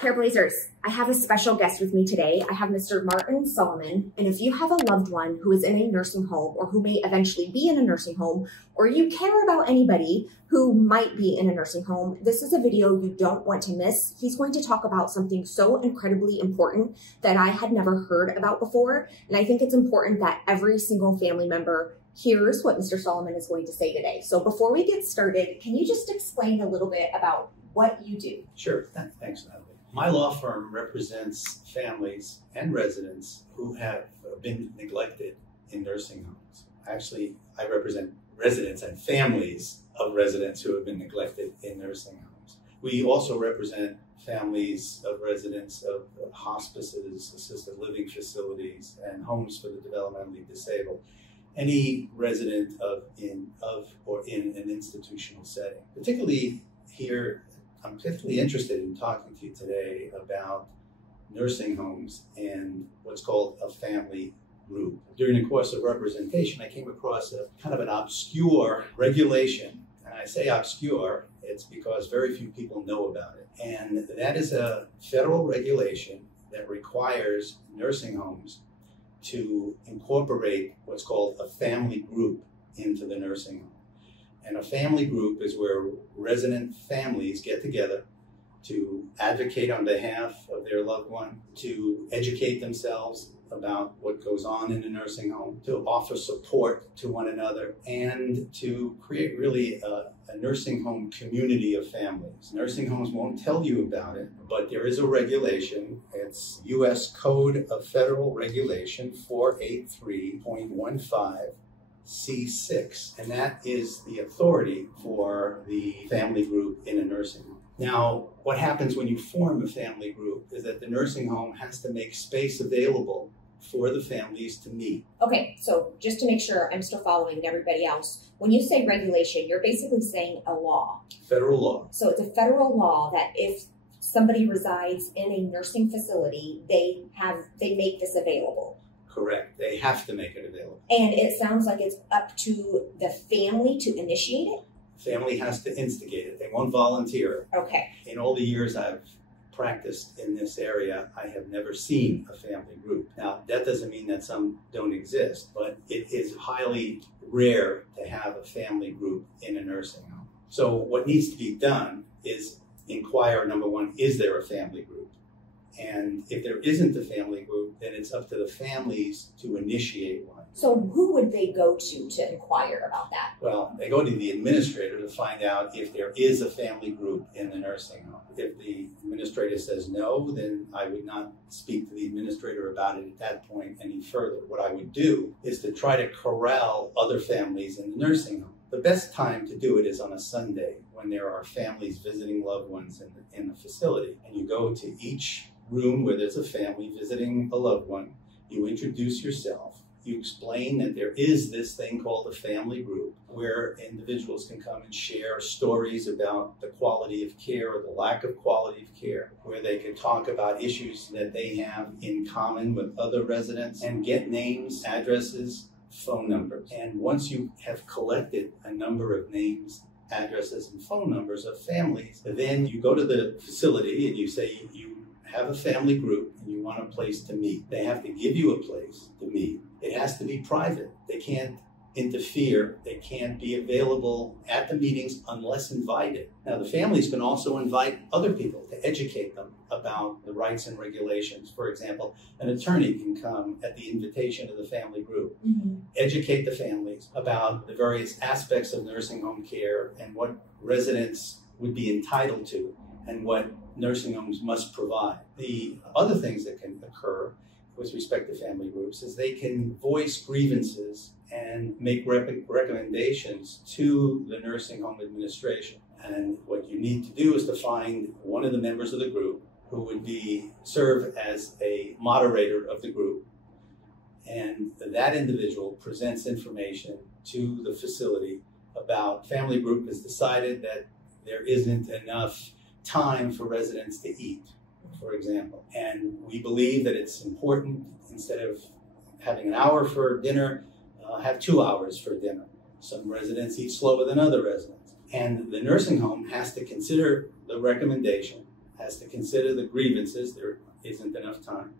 Careblazers, I have a special guest with me today. I have Mr. Martin Solomon, and if you have a loved one who is in a nursing home or who may eventually be in a nursing home, or you care about anybody who might be in a nursing home, this is a video you don't want to miss. He's going to talk about something so incredibly important that I had never heard about before, and I think it's important that every single family member here's what Mr. Solomon is going to say today. So before we get started, can you just explain a little bit about what you do? Sure. Thanks, Natalie. My law firm represents families and residents who have been neglected in nursing homes. Actually, I represent residents and families of residents who have been neglected in nursing homes. We also represent families of residents of hospices, assisted living facilities, and homes for the developmentally disabled. Any resident in an institutional setting. Particularly here, I'm particularly interested in talking to you today about nursing homes and what's called a family group. During the course of representation, I came across a kind of an obscure regulation. And I say obscure, it's because very few people know about it. And that is a federal regulation that requires nursing homes to incorporate what's called a family group into the nursing home. And a family group is where resident families get together to advocate on behalf of their loved one, to educate themselves about what goes on in the nursing home, to offer support to one another, and to create really a nursing home community of families. Nursing homes won't tell you about it, but there is a regulation. It's U.S. Code of Federal Regulation 483.15. C6, and that is the authority for the family group in a nursing home. Now, what happens when you form a family group is that the nursing home has to make space available for the families to meet. Okay, so just to make sure I'm still following everybody else, when you say regulation, you're basically saying a law. Federal law. So it's a federal law that if somebody resides in a nursing facility, they make this available. Correct. They have to make it available. And it sounds like it's up to the family to initiate it? Family has to instigate it. They won't volunteer. Okay. In all the years I've practiced in this area, I have never seen a family group. Now, that doesn't mean that some don't exist, but it is highly rare to have a family group in a nursing home. So what needs to be done is inquire, number one, is there a family group? And if there isn't a family group, then it's up to the families to initiate one. So who would they go to inquire about that? Well, they go to the administrator to find out if there is a family group in the nursing home. If the administrator says no, then I would not speak to the administrator about it at that point any further. What I would do is to try to corral other families in the nursing home. The best time to do it is on a Sunday when there are families visiting loved ones in the facility. And you go to each room where there's a family visiting a loved one, you introduce yourself, you explain that there is this thing called a family group where individuals can come and share stories about the quality of care or the lack of quality of care, where they can talk about issues that they have in common with other residents and get names, addresses, phone numbers. And once you have collected a number of names, addresses, and phone numbers of families, then you go to the facility and you say you have a family group and you want a place to meet. They have to give you a place to meet. It has to be private. They can't interfere. They can't be available at the meetings unless invited. Now, the families can also invite other people to educate them about the rights and regulations. For example, an attorney can come at the invitation of the family group, educate the families about the various aspects of nursing home care and what residents would be entitled to and what nursing homes must provide. The other things that can occur with respect to family groups is they can voice grievances and make recommendations to the nursing home administration. And what you need to do is to find one of the members of the group who would serve as a moderator of the group. And that individual presents information to the facility about family group has decided that there isn't enough time for residents to eat, for example. And we believe that it's important, instead of having an hour for dinner, have 2 hours for dinner. Some residents eat slower than other residents. And the nursing home has to consider the recommendation has to consider the grievances. There isn't enough time.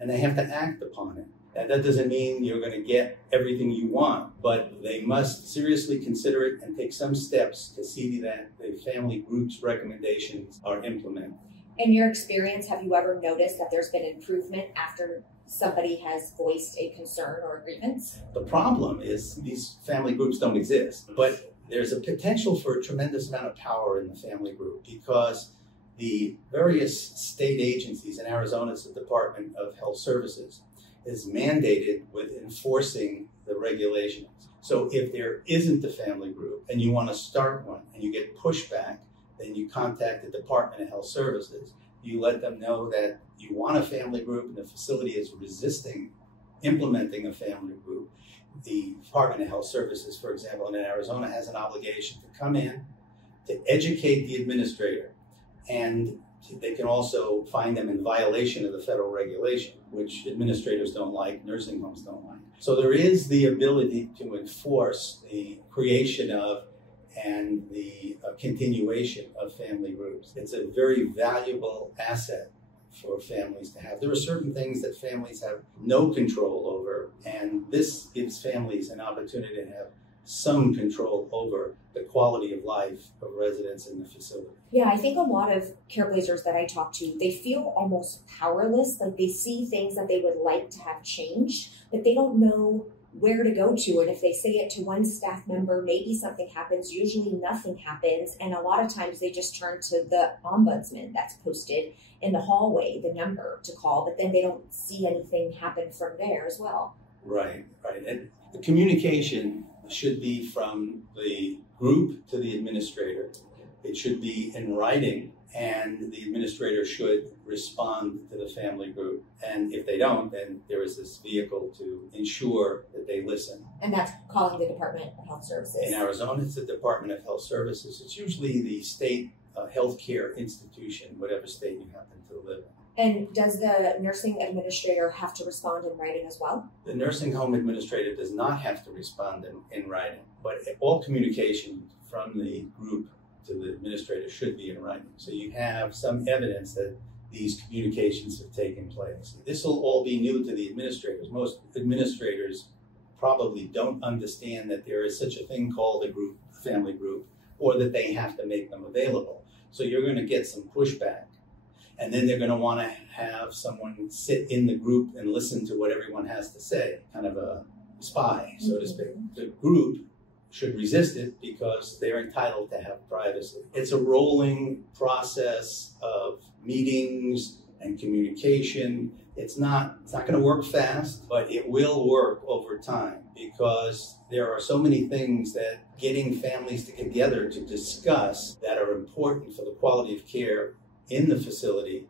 And they have to act upon it. And that doesn't mean you're going to get everything you want, but they must seriously consider it and take some steps to see that the family group's recommendations are implemented. In your experience, have you ever noticed that there's been improvement after somebody has voiced a concern or a grievance? The problem is these family groups don't exist, but there's a potential for a tremendous amount of power in the family group because the various state agencies, in Arizona, it's the Department of Health Services, is mandated with enforcing the regulations. So if there isn't a family group and you want to start one and you get pushback, then you contact the Department of Health Services. You let them know that you want a family group and the facility is resisting implementing a family group. The Department of Health Services, for example, in Arizona, has an obligation to come in, to educate the administrator, and they can also find them in violation of the federal regulation, which administrators don't like, nursing homes don't like. So there is the ability to enforce the creation of and the continuation of family groups. It's a very valuable asset for families to have. There are certain things that families have no control over, and this gives families an opportunity to have some control over the quality of life of residents in the facility. Yeah, I think a lot of Careblazers that I talk to, they feel almost powerless, like they see things that they would like to have changed, but they don't know where to go to. And if they say it to one staff member, maybe something happens, usually nothing happens. And a lot of times they just turn to the ombudsman that's posted in the hallway, the number to call, but then they don't see anything happen from there as well. Right. And the communication should be from the group to the administrator. It should be in writing, and the administrator should respond to the family group. And if they don't, then there is this vehicle to ensure that they listen. And that's calling the Department of Health Services. In Arizona, it's the Department of Health Services. It's usually the state healthcare institution, whatever state you happen to live in. And does the nursing administrator have to respond in writing as well? The nursing home administrator does not have to respond in writing, but all communication from the group to the administrator should be in writing. So you have some evidence that these communications have taken place. This will all be new to the administrators. Most administrators probably don't understand that there is such a thing called a family group, or that they have to make them available. So you're going to get some pushback. And then they're going to want to have someone sit in the group and listen to what everyone has to say, kind of a spy, so to speak. The group should resist it because they're entitled to have privacy. It's a rolling process of meetings and communication. It's not going to work fast, but it will work over time because there are so many things that getting families together to discuss that are important for the quality of care in the facility,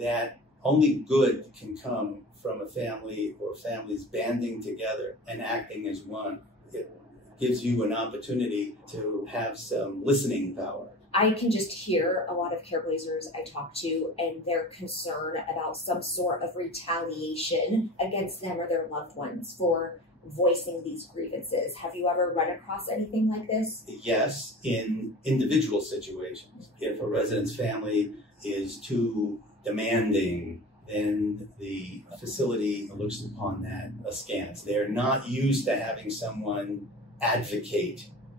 that only good can come from a family or families banding together and acting as one. It gives you an opportunity to have some listening power. I can just hear a lot of Careblazers I talk to and their concern about some sort of retaliation against them or their loved ones for voicing these grievances. Have you ever run across anything like this? Yes, in individual situations. If a resident's family is too demanding, then the facility looks upon that askance. They're not used to having someone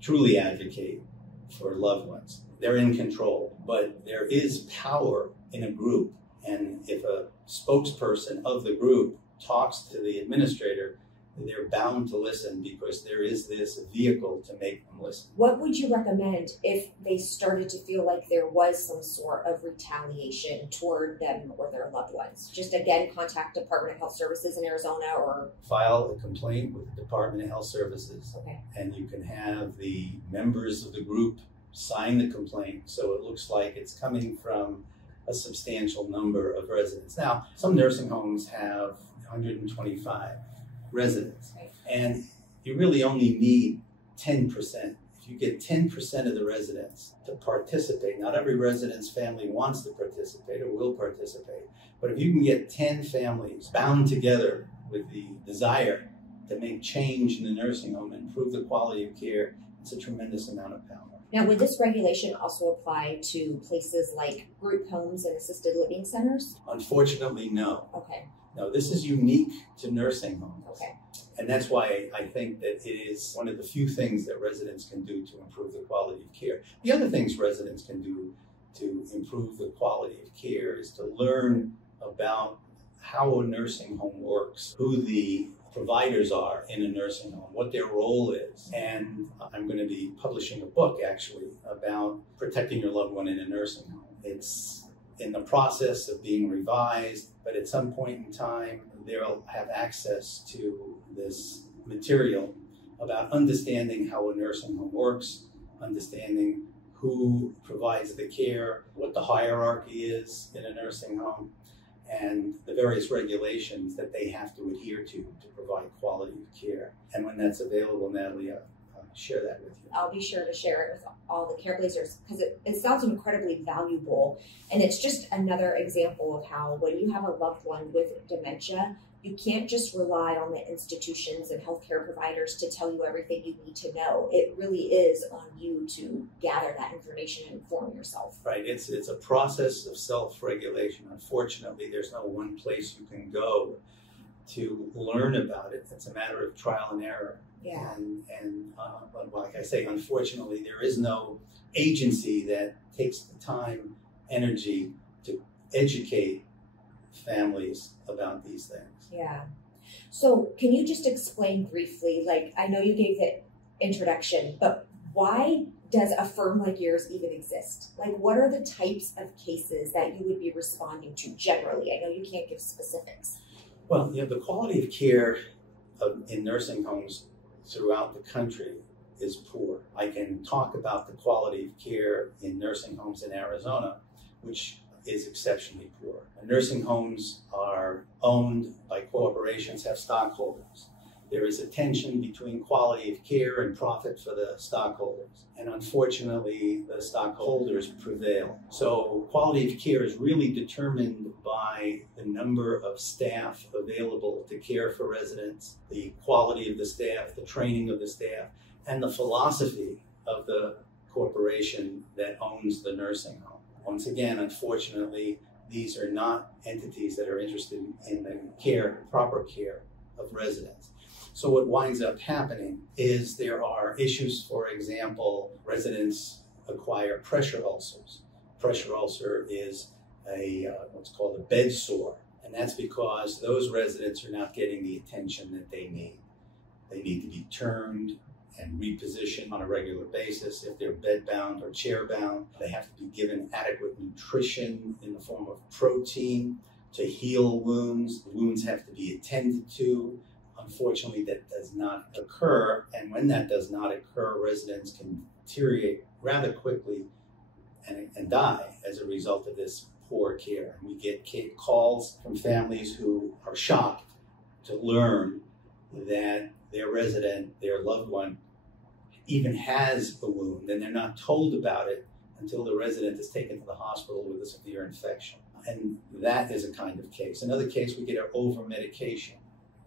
truly advocate for loved ones. They're in control, but there is power in a group. And if a spokesperson of the group talks to the administrator, they're bound to listen because there is this vehicle to make them listen. What would you recommend if they started to feel like there was some sort of retaliation toward them or their loved ones? Just again, contact Department of Health Services in Arizona or... File a complaint with the Department of Health Services. Okay. And you can have the members of the group sign the complaint so it looks like it's coming from a substantial number of residents. Now, some nursing homes have 125 residents, and you really only need 10%. If you get 10% of the residents to participate, not every resident's family wants to participate or will participate, but if you can get 10 families bound together with the desire to make change in the nursing home and improve the quality of care, it's a tremendous amount of power. Now, would this regulation also apply to places like group homes and assisted living centers? Unfortunately, no. Okay. No, this is unique to nursing homes. Okay. And that's why I think that it is one of the few things that residents can do to improve the quality of care. The other things residents can do to improve the quality of care is to learn about how a nursing home works, who the providers are in a nursing home, what their role is. And I'm going to be publishing a book, actually, about protecting your loved one in a nursing home. It's in the process of being revised, but at some point in time, they'll have access to this material about understanding how a nursing home works, understanding who provides the care, what the hierarchy is in a nursing home, and the various regulations that they have to adhere to provide quality of care. And when that's available, Natalie, I'll share that with you. I'll be sure to share it with all the Careblazers because it sounds incredibly valuable. And it's just another example of how when you have a loved one with dementia, you can't just rely on the institutions and healthcare providers to tell you everything you need to know. It really is on you to gather that information and inform yourself. Right. It's a process of self-regulation. Unfortunately, there's no one place you can go to learn about it. It's a matter of trial and error. Yeah. And like I say, unfortunately, there is no agency that takes the time, energy to educate families about these things. Yeah. So can you just explain briefly, like, I know you gave the introduction, but why does a firm like yours even exist? Like, what are the types of cases that you would be responding to generally? I know you can't give specifics. Well, the quality of care in nursing homes throughout the country is poor. I can talk about the quality of care in nursing homes in Arizona, which is exceptionally poor. Nursing homes are owned by corporations, have stockholders. There is a tension between quality of care and profit for the stockholders. And unfortunately, the stockholders prevail. So quality of care is really determined by the number of staff available to care for residents, the quality of the staff, the training of the staff, and the philosophy of the corporation that owns the nursing home. Once again, unfortunately, these are not entities that are interested in the proper care of residents. So what winds up happening is there are issues, for example, residents acquire pressure ulcers. Pressure ulcer is what's called a bed sore, and that's because those residents are not getting the attention that they need. They need to be turned and repositioned on a regular basis. If they're bed-bound or chair-bound, they have to be given adequate nutrition in the form of protein to heal wounds. The wounds have to be attended to. Unfortunately, that does not occur, and when that does not occur, residents can deteriorate rather quickly and die as a result of this poor care. And we get calls from families who are shocked to learn that their resident, their loved one, even has a wound, and they're not told about it until the resident is taken to the hospital with a severe infection. And that is a kind of case. Another case, we get over-medication,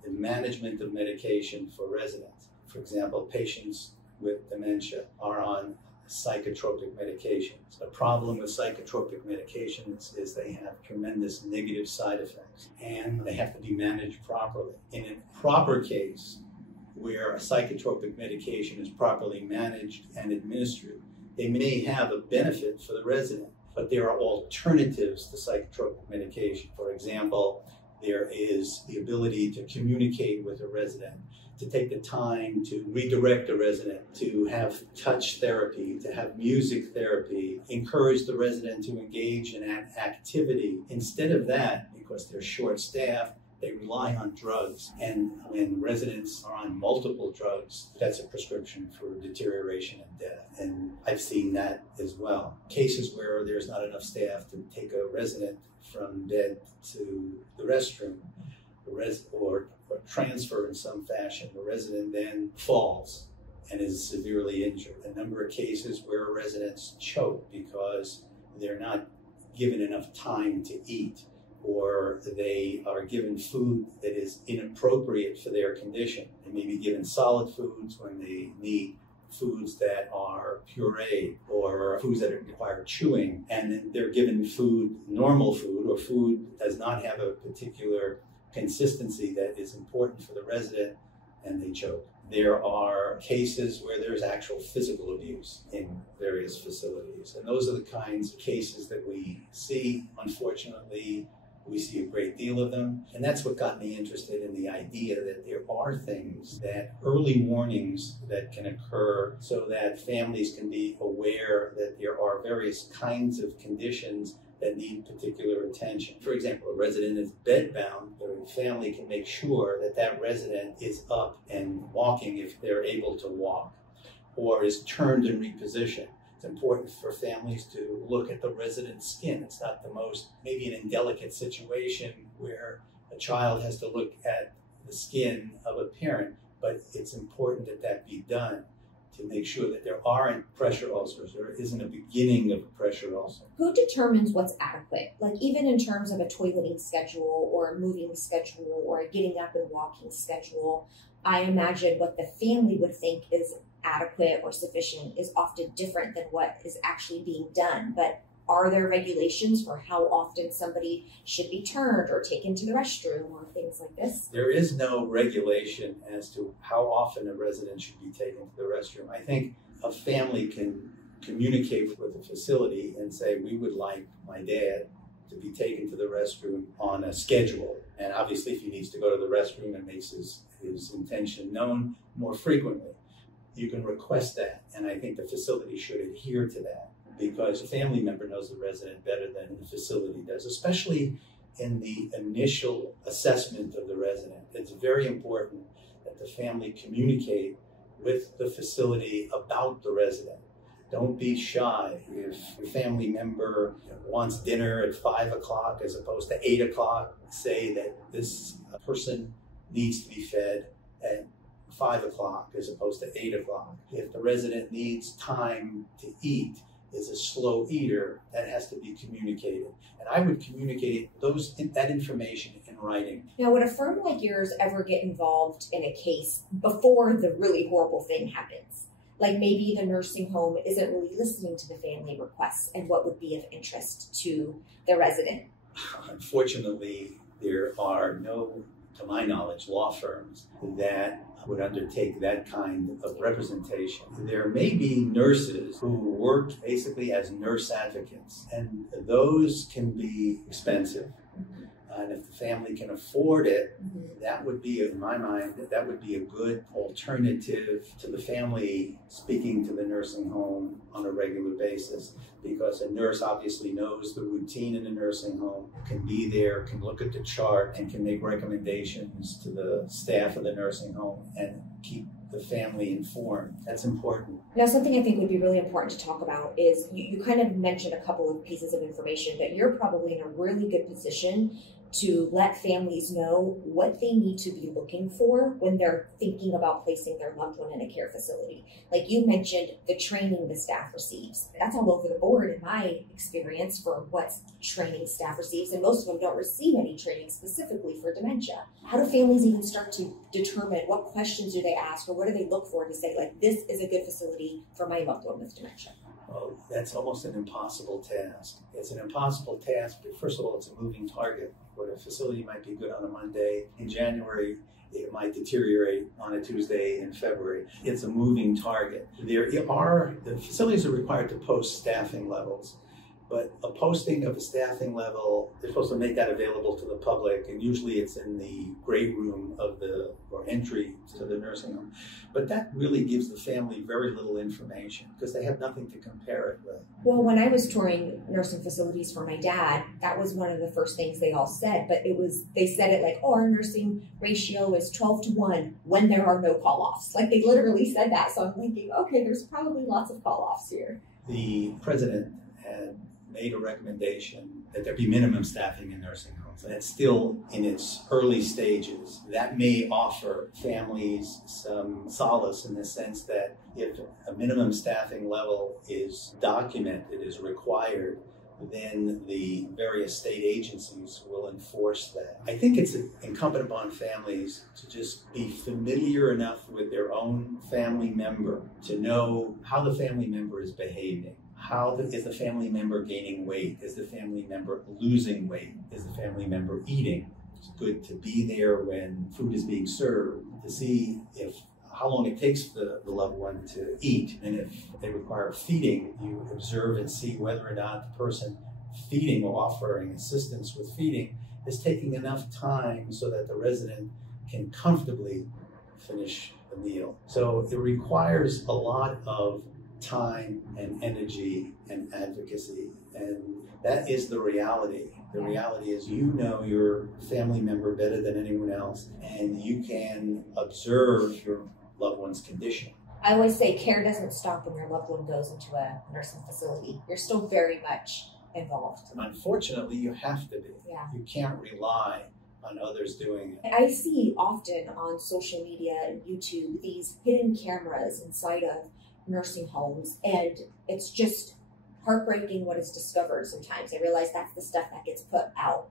the management of medication for residents. For example, patients with dementia are on psychotropic medications. The problem with psychotropic medications is they have tremendous negative side effects, and they have to be managed properly. In a proper case, where a psychotropic medication is properly managed and administered, they may have a benefit for the resident, but there are alternatives to psychotropic medication. For example, there is the ability to communicate with a resident, to take the time to redirect a resident, to have touch therapy, to have music therapy, encourage the resident to engage in activity. Instead of that, because they're short-staffed, they rely on drugs. And when residents are on multiple drugs, that's a prescription for deterioration and death. And I've seen that as well. Cases where there's not enough staff to take a resident from bed to the restroom, or transfer in some fashion, the resident then falls and is severely injured. A number of cases where residents choke because they're not given enough time to eat, or they are given food that is inappropriate for their condition. They may be given solid foods when they need foods that are pureed or foods that require chewing, and then they're given food, normal food, or food that does not have a particular consistency that is important for the resident, and they choke. There are cases where there's actual physical abuse in various facilities, and those are the kinds of cases that we see. Unfortunately, we see a great deal of them, and that's what got me interested in the idea that there are things, that early warnings that can occur so that families can be aware that there are various kinds of conditions that need particular attention. For example, a resident is bedbound, the family can make sure that that resident is up and walking if they're able to walk, or is turned and repositioned. It's important for families to look at the resident's skin. It's not the most, maybe an indelicate situation where a child has to look at the skin of a parent, but it's important that that be done to make sure that there aren't pressure ulcers, there isn't a beginning of a pressure ulcer. Who determines what's adequate? Like even in terms of a toileting schedule or a moving schedule or a getting up and walking schedule, I imagine what the family would think is adequate or sufficient is often different than what is actually being done. But are there regulations for how often somebody should be turned or taken to the restroom or things like this? There is no regulation as to how often a resident should be taken to the restroom. I think a family can communicate with the facility and say, we would like my dad to be taken to the restroom on a schedule. And obviously if he needs to go to the restroom and makes his intention known more frequently, you can request that. And I think the facility should adhere to that, because a family member knows the resident better than the facility does, especially in the initial assessment of the resident. It's very important that the family communicate with the facility about the resident. Don't be shy. If a family member wants dinner at 5 o'clock as opposed to 8 o'clock, say that this person needs to be fed at 5 o'clock as opposed to 8 o'clock. If the resident needs time to eat, is a slow eater, that has to be communicated. And I would communicate that information in writing. Now, would a firm like yours ever get involved in a case before the really horrible thing happens? Like maybe the nursing home isn't really listening to the family requests and what would be of interest to the resident? Unfortunately, there are no, to my knowledge, law firms that would undertake that kind of representation. There may be nurses who work basically as nurse advocates, and those can be expensive. And if the family can afford it, that would be, in my mind, that would be a good alternative to the family speaking to the nursing home on a regular basis, because a nurse obviously knows the routine in a nursing home, can be there, can look at the chart, and can make recommendations to the staff of the nursing home and keep the family informed. That's important. Now, something I think would be really important to talk about is you kind of mentioned a couple of pieces of information, but you're probably in a really good position to let families know what they need to be looking for when they're thinking about placing their loved one in a care facility. Like you mentioned, the training the staff receives. That's all over the board in my experience for what training staff receives, and most of them don't receive any training specifically for dementia. How do families even start to determine what questions do they ask or what do they look for to say, like, this is a good facility for my loved one with dementia? Well, that's almost an impossible task. It's an impossible task, but first of all, it's a moving target. Where a facility might be good on a Monday, in January, it might deteriorate on a Tuesday in February. It's a moving target. The facilities are required to post staffing levels, but a posting of a staffing level, they're supposed to make that available to the public, and usually it's in the great room of or entry to the nursing home. But that really gives the family very little information because they have nothing to compare it with. Well, when I was touring nursing facilities for my dad, that was one of the first things they all said, but they said it like, oh, our nursing ratio is 12-1 when there are no call-offs. Like they literally said that. So I'm thinking, okay, there's probably lots of call-offs here. The president had made a recommendation that there be minimum staffing in nursing homes. And it's still in its early stages. That may offer families some solace in the sense that if a minimum staffing level is documented, is required, then the various state agencies will enforce that. I think it's incumbent upon families to just be familiar enough with their own family member to know how the family member is behaving. Is the family member gaining weight? Is the family member losing weight? Is the family member eating? It's good to be there when food is being served to see how long it takes the loved one to eat. And if they require feeding, you observe and see whether or not the person feeding or offering assistance with feeding is taking enough time so that the resident can comfortably finish the meal. So it requires a lot of time and energy and advocacy, and that is the reality. The reality is you know your family member better than anyone else, and you can observe your loved one's condition. I always say care doesn't stop when your loved one goes into a nursing facility. You're still very much involved. Unfortunately, you have to be. Yeah. You can't rely on others doing it. I see often on social media and YouTube these hidden cameras inside of nursing homes, and it's just heartbreaking what is discovered sometimes. I realize that's the stuff that gets put out.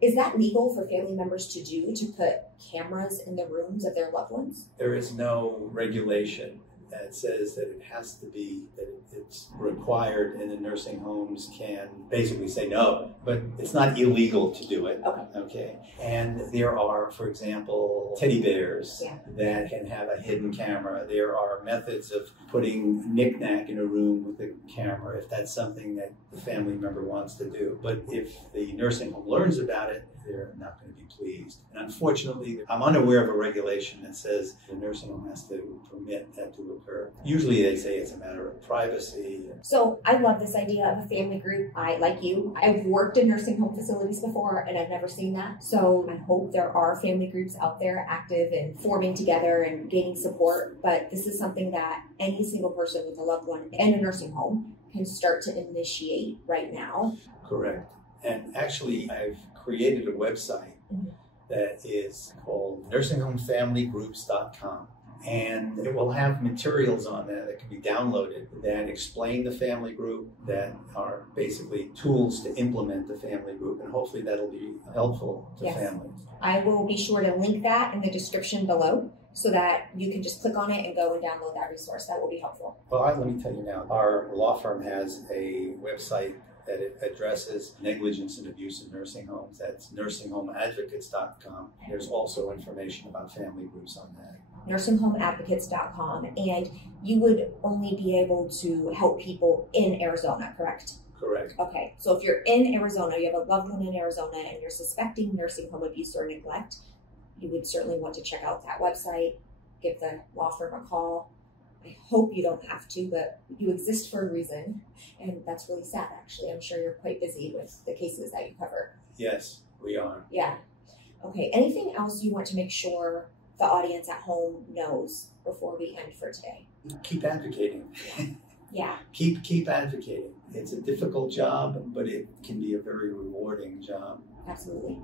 Is that legal for family members to do, to put cameras in the rooms of their loved ones? There is no regulation that says that it has to be, that it's required, and the nursing homes can basically say no, but it's not illegal to do it. Okay. And there are, for example, teddy bears that can have a hidden camera. There are methods of putting knick-knack in a room with a camera if that's something that the family member wants to do. But if the nursing home learns about it, they're not going to be pleased. And unfortunately, I'm unaware of a regulation that says the nursing home has to permit that to occur. Usually they say it's a matter of privacy. So I love this idea of a family group. Like you, I've worked in nursing home facilities before, and I've never seen that. So I hope there are family groups out there active and forming together and gaining support. But this is something that any single person with a loved one in a nursing home can start to initiate right now. Correct. And actually, I've created a website that is called nursinghomefamilygroups.com. And it will have materials on there that can be downloaded that explain the family group, that are basically tools to implement the family group. And hopefully that'll be helpful to families. I will be sure to link that in the description below so that you can just click on it and go and download that resource. That will be helpful. Well, let me tell you now, our law firm has a website that it addresses negligence and abuse in nursing homes. That's nursinghomeadvocates.com. There's also information about family groups on that. nursinghomeadvocates.com, and you would only be able to help people in Arizona, correct? Correct. Okay, so if you're in Arizona, you have a loved one in Arizona, and you're suspecting nursing home abuse or neglect, you would certainly want to check out that website, give the law firm a call. I hope you don't have to, but you exist for a reason, and that's really sad, actually. I'm sure you're quite busy with the cases that you cover. Yes, we are. Yeah. Okay, anything else you want to make sure the audience at home knows before we end for today? Keep advocating. Yeah. Keep advocating. It's a difficult job, but it can be a very rewarding job. Absolutely.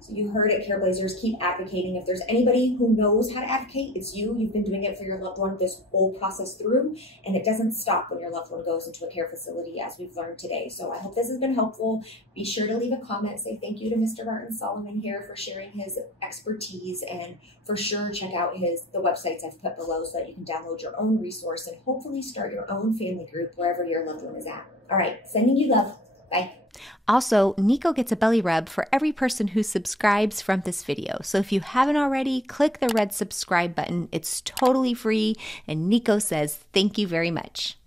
So you heard it, Careblazers, keep advocating. If there's anybody who knows how to advocate, it's you. You've been doing it for your loved one this whole process through, and it doesn't stop when your loved one goes into a care facility, as we've learned today. So I hope this has been helpful. Be sure to leave a comment. Say thank you to Mr. Martin Solomon here for sharing his expertise, and for sure check out the websites I've put below so that you can download your own resource and hopefully start your own family group wherever your loved one is at. All right, sending you love. Bye. Also, Nico gets a belly rub for every person who subscribes from this video. So if you haven't already, click the red subscribe button. It's totally free, and Nico says thank you very much.